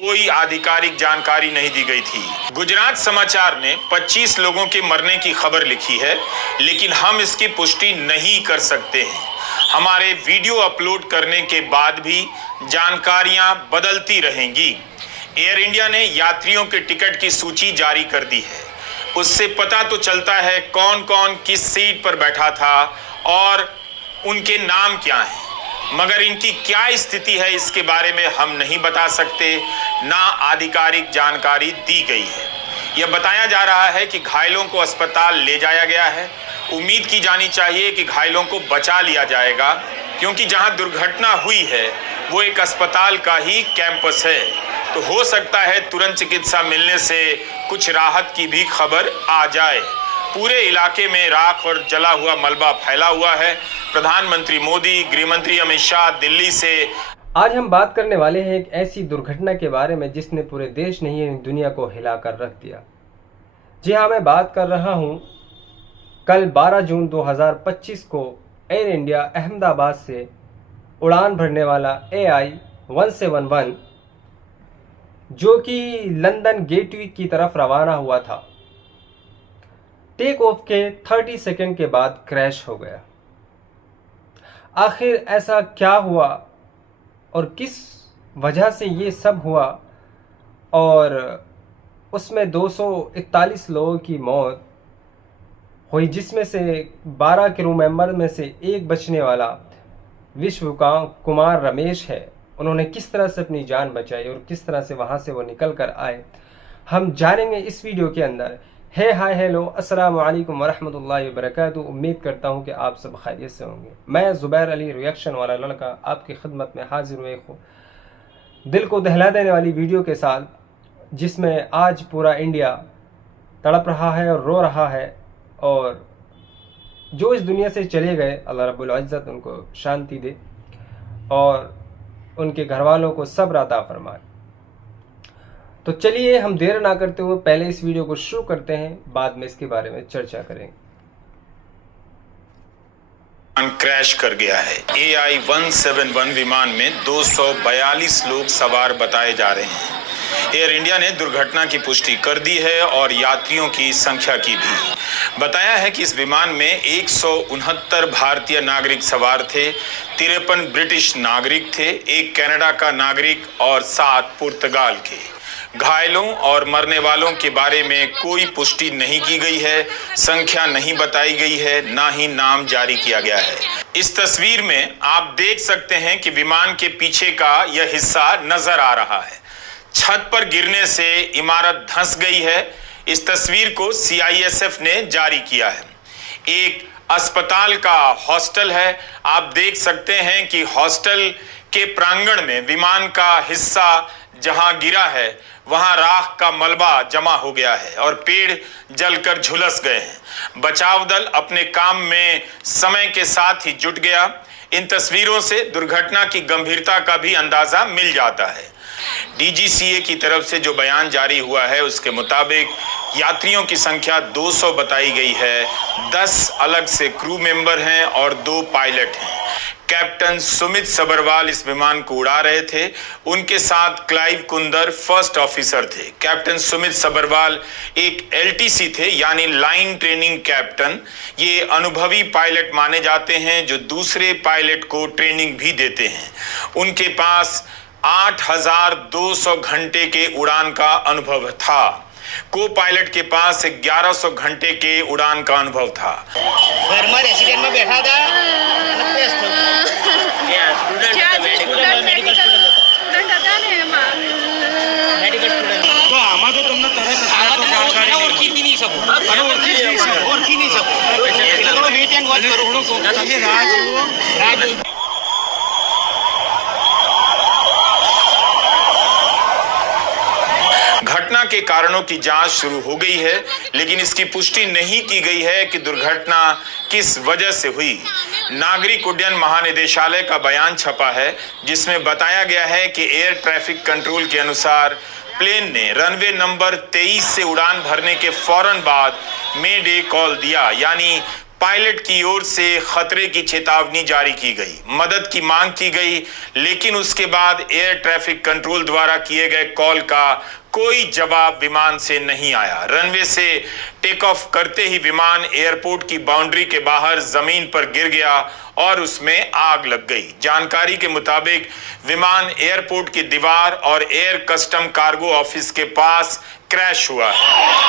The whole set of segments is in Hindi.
कोई आधिकारिक जानकारी नहीं दी गई थी। गुजरात समाचार ने 25 लोगों के मरने की खबर लिखी है, लेकिन हम इसकी पुष्टि नहीं कर सकते हैं। हमारे वीडियो अपलोड करने के बाद भी जानकारियां बदलती रहेंगी। एयर इंडिया ने यात्रियों के टिकट की सूची जारी कर दी है। उससे पता तो चलता है कौन कौन किस सीट पर बैठा था और उनके नाम क्या हैं, मगर इनकी क्या स्थिति है इसके बारे में हम नहीं बता सकते, ना आधिकारिक जानकारी दी गई है। यह बताया जा रहा है कि घायलों को अस्पताल ले जाया गया है। उम्मीद की जानी चाहिए कि घायलों को बचा लिया जाएगा, क्योंकि जहां दुर्घटना हुई है वो एक अस्पताल का ही कैंपस है, तो हो सकता है तुरंत चिकित्सा मिलने से कुछ राहत की भी खबर आ जाए। पूरे इलाके में राख और जला हुआ मलबा फैला हुआ है। प्रधानमंत्री मोदी, गृहमंत्री अमित शाह दिल्ली से। आज हम बात करने वाले हैं एक ऐसी दुर्घटना के बारे में जिसने पूरे देश नहीं दुनिया को हिलाकर रख दिया। जी हाँ, मैं बात कर रहा हूँ कल 12 जून 2025 को एयर इंडिया अहमदाबाद से उड़ान भरने वाला AI-171 जो कि लंदन गेटविक की तरफ रवाना हुआ था, टेक ऑफ के 30 सेकंड के बाद क्रैश हो गया। आखिर ऐसा क्या हुआ और किस वजह से ये सब हुआ, और उसमें 241 लोगों की मौत हुई, जिसमें से 12 क्रू मेंबर में से एक बचने वाला विश्व का कुमार रमेश है। उन्होंने किस तरह से अपनी जान बचाई और किस तरह से वहाँ से वो निकल कर आए, हम जानेंगे इस वीडियो के अंदर। हाय हेलो अस्सलाम वालेकुम वरहमतुल्लाहि वबरकातुहू। उम्मीद करता हूँ कि आप सब खैरियत से होंगे। मैं ज़ुबैर अली रिएक्शन वाला लड़का आपकी खिदमत में हाजिर हुए हूँ दिल को दहला देने वाली वीडियो के साथ, जिसमें आज पूरा इंडिया तड़प रहा है और रो रहा है, और जो इस दुनिया से चले गए अल्लाह रब्बुल इज़्ज़त उनको शांति दे और उनके घर वालों को सब्र अता फरमाए। तो चलिए हम देर ना करते हुए पहले इस वीडियो को शुरू करते हैं, बाद में इसके बारे में चर्चा करेंगे। क्रैश कर गया है। AI-171 विमान में 242 लोग सवार बताए जा रहे हैं। एयर इंडिया ने दुर्घटना की पुष्टि कर दी है और यात्रियों की संख्या की भी। बताया है कि इस विमान में 169 भारतीय नागरिक सवार थे, 53 ब्रिटिश नागरिक थे, एक कनाडा का नागरिक और 7 पुर्तगाल के। घायलों और मरने वालों के बारे में कोई पुष्टि नहीं की गई है, संख्या नहीं बताई गई है, ना ही नाम जारी किया गया है। इस तस्वीर में आप देख सकते हैं कि विमान के पीछे का यह हिस्सा नजर आ रहा है। छत पर गिरने से इमारत धंस गई है। इस तस्वीर को CISF ने जारी किया है। एक अस्पताल का हॉस्टल है। आप देख सकते हैं कि हॉस्टल के प्रांगण में विमान का हिस्सा जहां गिरा है वहां राख का मलबा जमा हो गया है और पेड़ जलकर झुलस गए हैं। बचाव दल अपने काम में समय के साथ ही जुट गया। इन तस्वीरों से दुर्घटना की गंभीरता का भी अंदाजा मिल जाता है। DGCA की तरफ से जो बयान जारी हुआ है उसके मुताबिक यात्रियों की संख्या 200 बताई गई है। 10 अलग से क्रू मेंबर हैं और 2 पायलट हैं। कैप्टन सुमित सबरवाल इस विमान को उड़ा रहे थे। उनके साथ क्लाइव कुंदर फर्स्ट ऑफिसर थे। कैप्टन सुमित सबरवाल एक LTC थे, यानी लाइन ट्रेनिंग कैप्टन। ये अनुभवी पायलट माने जाते हैं जो दूसरे पायलट को ट्रेनिंग भी देते हैं। उनके पास 8200 घंटे के उड़ान का अनुभव था। को पायलट के पास 1100 घंटे के उड़ान का अनुभव था। एक्सीडेंट में बैठा था। घटना के कारणों की जांच शुरू हो गई है, लेकिन इसकी पुष्टि नहीं की गई है कि दुर्घटना किस वजह से हुई। नागरिक उड्डयन महानिदेशालय का बयान छपा है, जिसमें बताया गया है कि एयर ट्रैफिक कंट्रोल के अनुसार प्लेन ने रनवे नंबर 23 से उड़ान भरने के फौरन बाद मे डे कॉल दिया, यानी पायलट की ओर से खतरे की चेतावनी जारी की गई, मदद की मांग की गई, लेकिन उसके बाद एयर ट्रैफिक कंट्रोल द्वारा किए गए कॉल का कोई जवाब विमान से नहीं आया। रनवे से टेक ऑफ करते ही विमान एयरपोर्ट की बाउंड्री के बाहर जमीन पर गिर गया और उसमें आग लग गई। जानकारी के मुताबिक विमान एयरपोर्ट की दीवार और एयर कस्टम कार्गो ऑफिस के पास क्रैश हुआ है।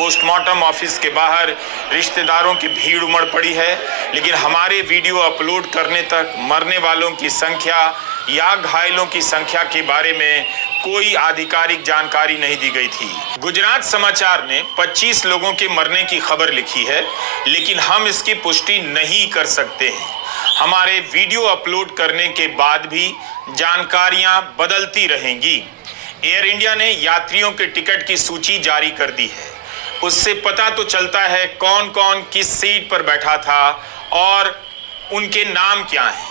पोस्टमार्टम ऑफिस के बाहर रिश्तेदारों की भीड़ उमड़ पड़ी है, लेकिन हमारे वीडियो अपलोड करने तक मरने वालों की संख्या या घायलों की संख्या के बारे में कोई आधिकारिक जानकारी नहीं दी गई थी। गुजरात समाचार ने 25 लोगों के मरने की खबर लिखी है, लेकिन हम इसकी पुष्टि नहीं कर सकते हैं। हमारे वीडियो अपलोड करने के बाद भी जानकारियां बदलती रहेंगी। एयर इंडिया ने यात्रियों के टिकट की सूची जारी कर दी है। उससे पता तो चलता है कौन कौन किस सीट पर बैठा था और उनके नाम क्या हैं,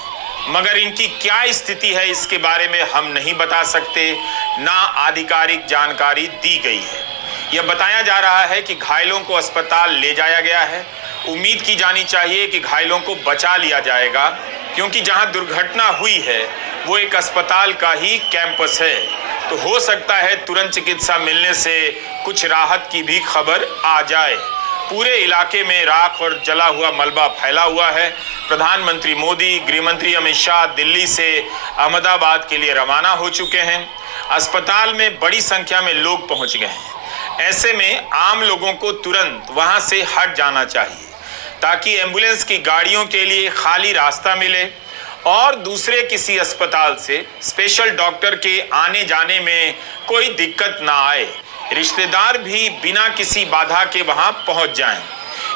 मगर इनकी क्या स्थिति है इसके बारे में हम नहीं बता सकते, ना आधिकारिक जानकारी दी गई है। यह बताया जा रहा है कि घायलों को अस्पताल ले जाया गया है। उम्मीद की जानी चाहिए कि घायलों को बचा लिया जाएगा, क्योंकि जहां दुर्घटना हुई है वो एक अस्पताल का ही कैंपस है, तो हो सकता है तुरंत चिकित्सा मिलने से कुछ राहत की भी खबर आ जाए। पूरे इलाके में राख और जला हुआ मलबा फैला हुआ है। प्रधानमंत्री मोदी, गृह मंत्री अमित शाह दिल्ली से अहमदाबाद के लिए रवाना हो चुके हैं। अस्पताल में बड़ी संख्या में लोग पहुंच गए हैं। ऐसे में आम लोगों को तुरंत वहां से हट जाना चाहिए, ताकि एम्बुलेंस की गाड़ियों के लिए खाली रास्ता मिले और दूसरे किसी अस्पताल से स्पेशल डॉक्टर के आने जाने में कोई दिक्कत ना आए। रिश्तेदार भी बिना किसी बाधा के वहां पहुंच जाएं।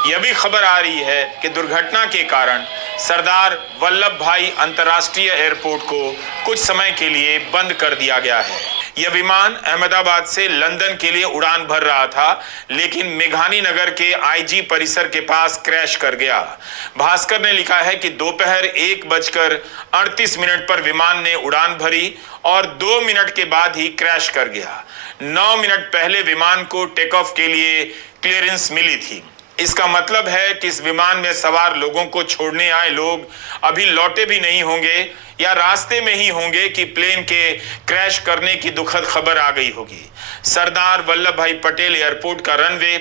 यह भी खबर आ रही है कि दुर्घटना के कारण सरदार वल्लभ भाई अंतर्राष्ट्रीय एयरपोर्ट को कुछ समय के लिए बंद कर दिया गया है। यह विमान अहमदाबाद से लंदन के लिए उड़ान भर रहा था, लेकिन मेघानी नगर के आईजी परिसर के पास क्रैश कर गया। भास्कर ने लिखा है कि दोपहर 1:38 पर विमान ने उड़ान भरी और 2 मिनट के बाद ही क्रैश कर गया। 9 मिनट पहले विमान को टेक ऑफ के लिए क्लियरेंस मिली थी। इसका मतलब है कि इस विमान में सवार लोगों को छोड़ने आए लोग अभी लौटे भी नहीं होंगे या रास्ते में ही होंगे कि प्लेन के क्रैश करने की दुखद खबर आ गई होगी। सरदार वल्लभ भाई पटेल एयरपोर्ट का रनवे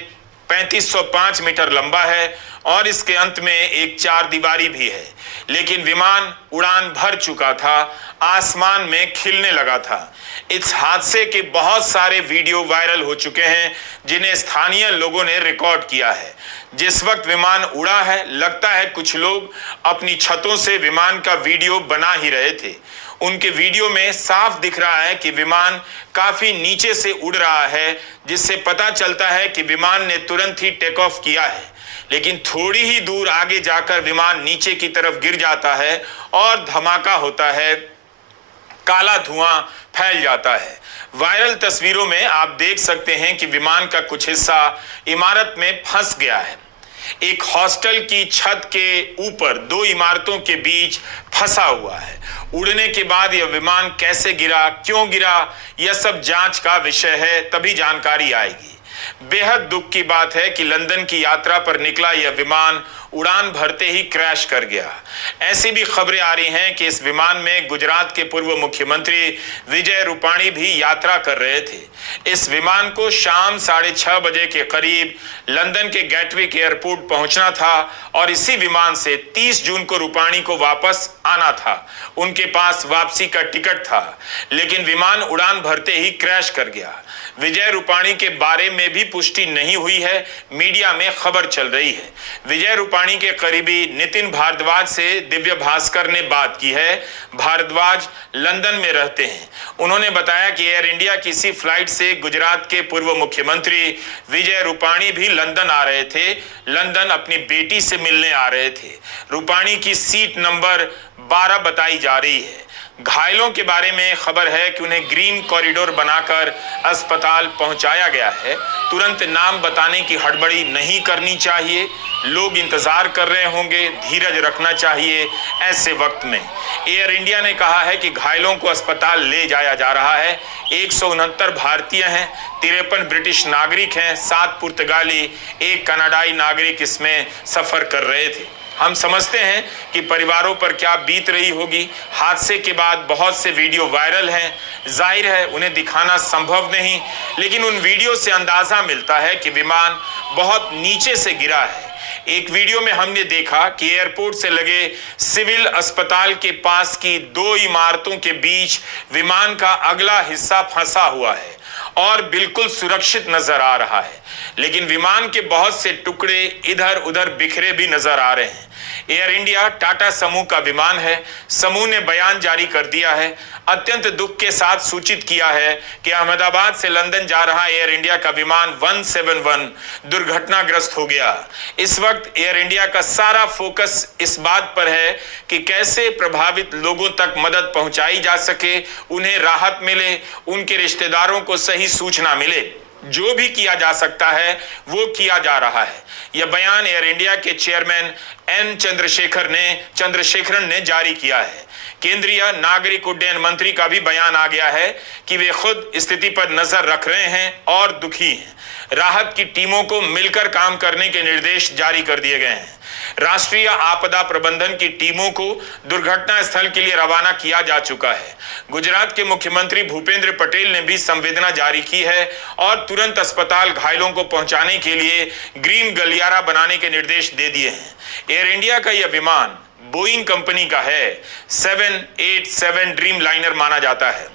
3505 मीटर लंबा है और इसके अंत में एक 4 दीवारी भी है, लेकिन विमान उड़ान भर चुका था, आसमान में खिलने लगा था। इस हादसे के बहुत सारे वीडियो वायरल हो चुके हैं, जिन्हें स्थानीय लोगों ने रिकॉर्ड किया है। जिस वक्त विमान उड़ा है, लगता है कुछ लोग अपनी छतों से विमान का वीडियो बना ही रहे थे। उनके वीडियो में साफ दिख रहा है कि विमान काफी नीचे से उड़ रहा है, जिससे पता चलता है कि विमान ने तुरंत ही टेक ऑफ किया है, लेकिन थोड़ी ही दूर आगे जाकर विमान नीचे की तरफ गिर जाता है और धमाका होता है, काला धुआं फैल जाता है। वायरल तस्वीरों में आप देख सकते हैं कि विमान का कुछ हिस्सा इमारत में फंस गया है। एक हॉस्टल की छत के ऊपर 2 इमारतों के बीच फंसा हुआ है। उड़ने के बाद यह विमान कैसे गिरा, क्यों गिरा, यह सब जांच का विषय है, तभी जानकारी आएगी। बेहद दुख की बात है कि लंदन की यात्रा पर निकला यह विमान उड़ान भरते ही क्रैश कर गया। ऐसी भी खबरें आ रही हैं कि इस विमान में गुजरात के पूर्व मुख्यमंत्री विजय रूपाणी भी यात्रा कर रहे थे। इस विमान को शाम 6:30 बजे के करीब लंदन के गैटविक एयरपोर्ट पहुंचना था और इसी विमान से 30 जून को रूपाणी को वापस आना था। उनके पास वापसी का टिकट था, लेकिन विमान उड़ान भरते ही क्रैश कर गया। विजय रूपाणी के बारे में भी पुष्टि नहीं हुई है, मीडिया में खबर चल रही है। विजय रूपाणी के करीबी नितिन भारद्वाज से दिव्य भास्कर ने बात की है। भारद्वाज लंदन में रहते हैं। उन्होंने बताया कि एयर इंडिया की इसी फ्लाइट से गुजरात के पूर्व मुख्यमंत्री विजय रूपाणी भी लंदन आ रहे थे। लंदन अपनी बेटी से मिलने आ रहे थे। रूपाणी की सीट नंबर 12 बताई जा रही है। घायलों के बारे में खबर है कि उन्हें ग्रीन कॉरिडोर बनाकर अस्पताल पहुंचाया गया है। तुरंत नाम बताने की हड़बड़ी नहीं करनी चाहिए, लोग इंतजार कर रहे होंगे, धीरज रखना चाहिए। ऐसे वक्त में एयर इंडिया ने कहा है कि घायलों को अस्पताल ले जाया जा रहा है। 169 भारतीय हैं, 53 ब्रिटिश नागरिक हैं, 7 पुर्तगाली, 1 कनाडाई नागरिक इसमें सफर कर रहे थे। हम समझते हैं कि परिवारों पर क्या बीत रही होगी। हादसे के बाद बहुत से वीडियो वायरल हैं। जाहिर है उन्हें दिखाना संभव नहीं, लेकिन उन वीडियो से अंदाजा मिलता है कि विमान बहुत नीचे से गिरा है। एक वीडियो में हमने देखा कि एयरपोर्ट से लगे सिविल अस्पताल के पास की 2 इमारतों के बीच विमान का अगला हिस्सा फंसा हुआ है और बिल्कुल सुरक्षित नजर आ रहा है, लेकिन विमान के बहुत से टुकड़े इधर उधर बिखरे भी नजर आ रहे हैं। एयर इंडिया टाटा समूह का विमान है। समूह ने बयान जारी कर दिया है, अत्यंत दुख के साथ सूचित किया है कि अहमदाबाद से लंदन जा रहा एयर इंडिया का विमान 171 दुर्घटनाग्रस्त हो गया। इस वक्त एयर इंडिया का सारा फोकस इस बात पर है कि कैसे प्रभावित लोगों तक मदद पहुंचाई जा सके, उन्हें राहत मिले, उनके रिश्तेदारों को सही सूचना मिले। जो भी किया जा सकता है वो किया जा रहा है। यह बयान एयर इंडिया के चेयरमैन एन चंद्रशेखरन ने जारी किया है। केंद्रीय नागरिक उड्डयन मंत्री का भी बयान आ गया है कि वे खुद स्थिति पर नजर रख रहे हैं और दुखी हैं। राहत की टीमों को मिलकर काम करने के निर्देश जारी कर दिए गए हैं। राष्ट्रीय आपदा प्रबंधन की टीमों को दुर्घटना स्थल के लिए रवाना किया जा चुका है। गुजरात के मुख्यमंत्री भूपेंद्र पटेल ने भी संवेदना जारी की है और तुरंत अस्पताल घायलों को पहुंचाने के लिए ग्रीन गलियारा बनाने के निर्देश दे दिए हैं। एयर इंडिया का यह विमान बोइंग कंपनी का है। 787 ड्रीम लाइनर माना जाता है।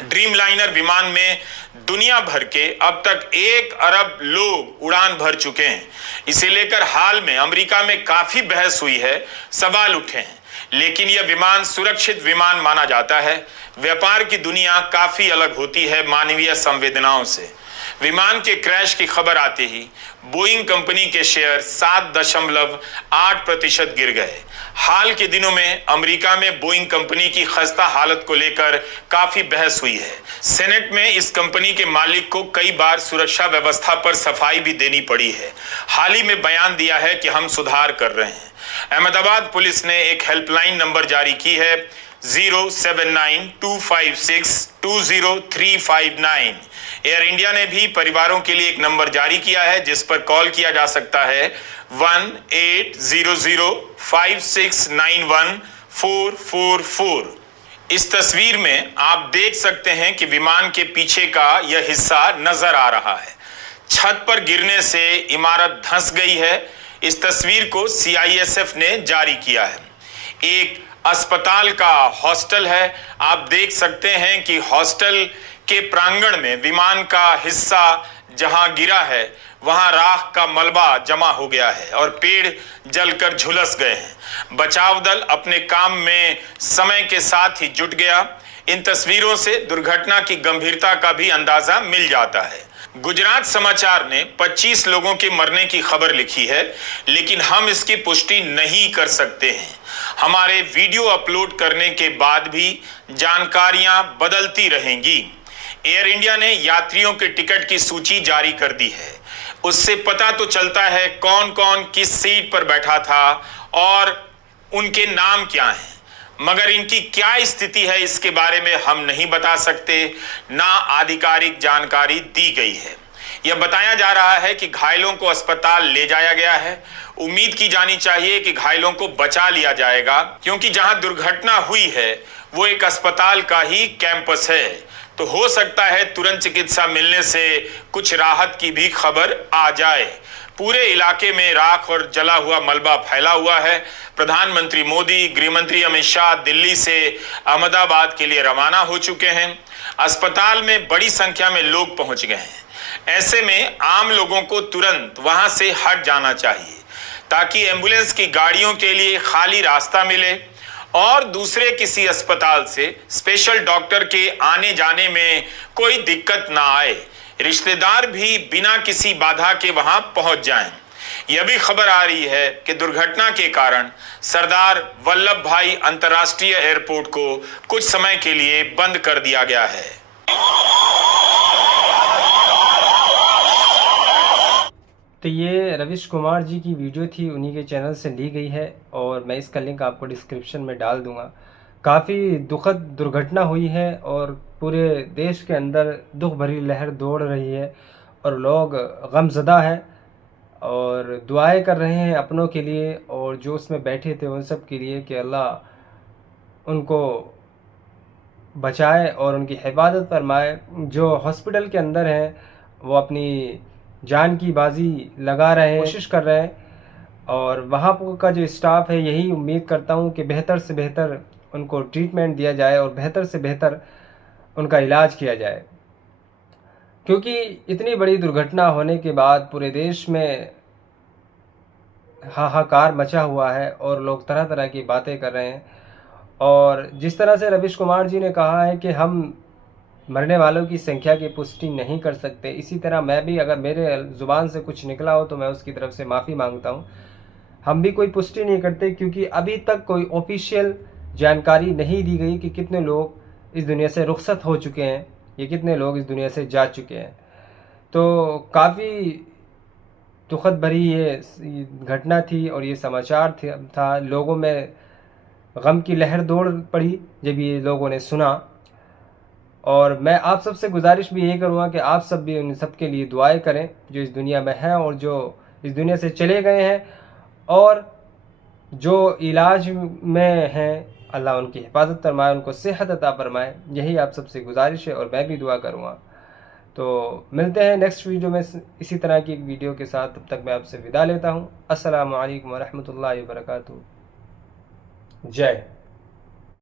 ड्रीम लाइनर विमान में दुनिया भर के अब तक 1 अरब लोग उड़ान भर चुके हैं। इसे लेकर हाल में अमेरिका में काफी बहस हुई है, सवाल उठे हैं, लेकिन यह विमान सुरक्षित विमान माना जाता है। व्यापार की दुनिया काफी अलग होती है मानवीय संवेदनाओं से। विमान के क्रैश की खबर आते ही बोइंग कंपनी के शेयर 7.8% गिर गए। हाल के दिनों में अमेरिका में बोइंग कंपनी की खस्ता हालत को लेकर काफी बहस हुई है। सेनेट में इस कंपनी के मालिक को कई बार सुरक्षा व्यवस्था पर सफाई भी देनी पड़ी है। हाल ही में बयान दिया है कि हम सुधार कर रहे हैं। अहमदाबाद पुलिस ने एक हेल्पलाइन नंबर जारी की है 07925620359। एयर इंडिया ने भी परिवारों के लिए एक नंबर जारी किया है जिस पर कॉल किया जा सकता है 180056914444। इस तस्वीर में आप देख सकते हैं कि विमान के पीछे का यह हिस्सा नजर आ रहा है। छत पर गिरने से इमारत धंस गई है। इस तस्वीर को CISF ने जारी किया है। एक अस्पताल का हॉस्टल है। आप देख सकते हैं कि हॉस्टल के प्रांगण में विमान का हिस्सा जहां गिरा है वहां राख का मलबा जमा हो गया है और पेड़ जलकर झुलस गए हैं। बचाव दल अपने काम में समय के साथ ही जुट गया। इन तस्वीरों से दुर्घटना की गंभीरता का भी अंदाजा मिल जाता है। गुजरात समाचार ने 25 लोगों के मरने की खबर लिखी है, लेकिन हम इसकी पुष्टि नहीं कर सकते हैं। हमारे वीडियो अपलोड करने के बाद भी जानकारियां बदलती रहेंगी। एयर इंडिया ने यात्रियों के टिकट की सूची जारी कर दी है। उससे पता तो चलता है कौन कौन किस सीट पर बैठा था और उनके नाम क्या हैं, मगर इनकी क्या स्थिति है इसके बारे में हम नहीं बता सकते, ना आधिकारिक जानकारी दी गई है। यह बताया जा रहा है कि घायलों को अस्पताल ले जाया गया है। उम्मीद की जानी चाहिए कि घायलों को बचा लिया जाएगा, क्योंकि जहां दुर्घटना हुई है वो एक अस्पताल का ही कैंपस है, तो हो सकता है तुरंत चिकित्सा मिलने से कुछ राहत की भी खबर आ जाए। पूरे इलाके में राख और जला हुआ मलबा फैला हुआ है। प्रधानमंत्री मोदी, गृहमंत्री अमित शाह दिल्ली से अहमदाबाद के लिए रवाना हो चुके हैं। अस्पताल में बड़ी संख्या में लोग पहुंच गए हैं। ऐसे में आम लोगों को तुरंत वहां से हट जाना चाहिए ताकि एम्बुलेंस की गाड़ियों के लिए खाली रास्ता मिले और दूसरे किसी अस्पताल से स्पेशल डॉक्टर के आने जाने में कोई दिक्कत ना आए। रिश्तेदार भी बिना किसी बाधा के वहां पहुंच जाएं। यह भी खबर आ रही है कि दुर्घटना के कारण सरदार वल्लभ भाई अंतर्राष्ट्रीय एयरपोर्ट को कुछ समय के लिए बंद कर दिया गया है। तो ये रविश कुमार जी की वीडियो थी, उन्हीं के चैनल से ली गई है और मैं इसका लिंक आपको डिस्क्रिप्शन में डाल दूंगा। काफ़ी दुखद दुर्घटना हुई है और पूरे देश के अंदर दुख भरी लहर दौड़ रही है और लोग गमज़दा हैं और दुआएं कर रहे हैं अपनों के लिए और जो उसमें बैठे थे उन सब के लिए कि अल्लाह उनको बचाए और उनकी हिफाजत फरमाए। जो हॉस्पिटल के अंदर हैं वो अपनी जान की बाजी लगा रहे हैं, कोशिश कर रहे हैं और वहाँ का जो स्टाफ है यही उम्मीद करता हूँ कि बेहतर से बेहतर उनको ट्रीटमेंट दिया जाए और बेहतर से बेहतर उनका इलाज किया जाए, क्योंकि इतनी बड़ी दुर्घटना होने के बाद पूरे देश में हाहाकार मचा हुआ है और लोग तरह तरह की बातें कर रहे हैं। और जिस तरह से रविश कुमार जी ने कहा है कि हम मरने वालों की संख्या की पुष्टि नहीं कर सकते, इसी तरह मैं भी अगर मेरे ज़ुबान से कुछ निकला हो तो मैं उसकी तरफ से माफ़ी मांगता हूँ। हम भी कोई पुष्टि नहीं करते क्योंकि अभी तक कोई ऑफिशियल जानकारी नहीं दी गई कि कितने लोग इस दुनिया से रुखसत हो चुके हैं, ये कितने लोग इस दुनिया से जा चुके हैं। तो काफ़ी दुखद भरी ये घटना थी और ये समाचार था। लोगों में गम की लहर दौड़ पड़ी जब ये लोगों ने सुना। और मैं आप सबसे गुजारिश भी यही करूँगा कि आप सब भी उन सब के लिए दुआएं करें जो इस दुनिया में हैं और जो इस दुनिया से चले गए हैं और जो इलाज में हैं, अल्लाह उनकी हिफाजत फरमाए, उनको सेहत अता फरमाए। यही आप सबसे गुजारिश है और मैं भी दुआ करूँगा। तो मिलते हैं नेक्स्ट वीडियो में इसी तरह की एक वीडियो के साथ। तब तक मैं आपसे विदा लेता हूँ। अस्सलामु अलैकुम व रहमतुल्लाहि व बरकातुहू। जय।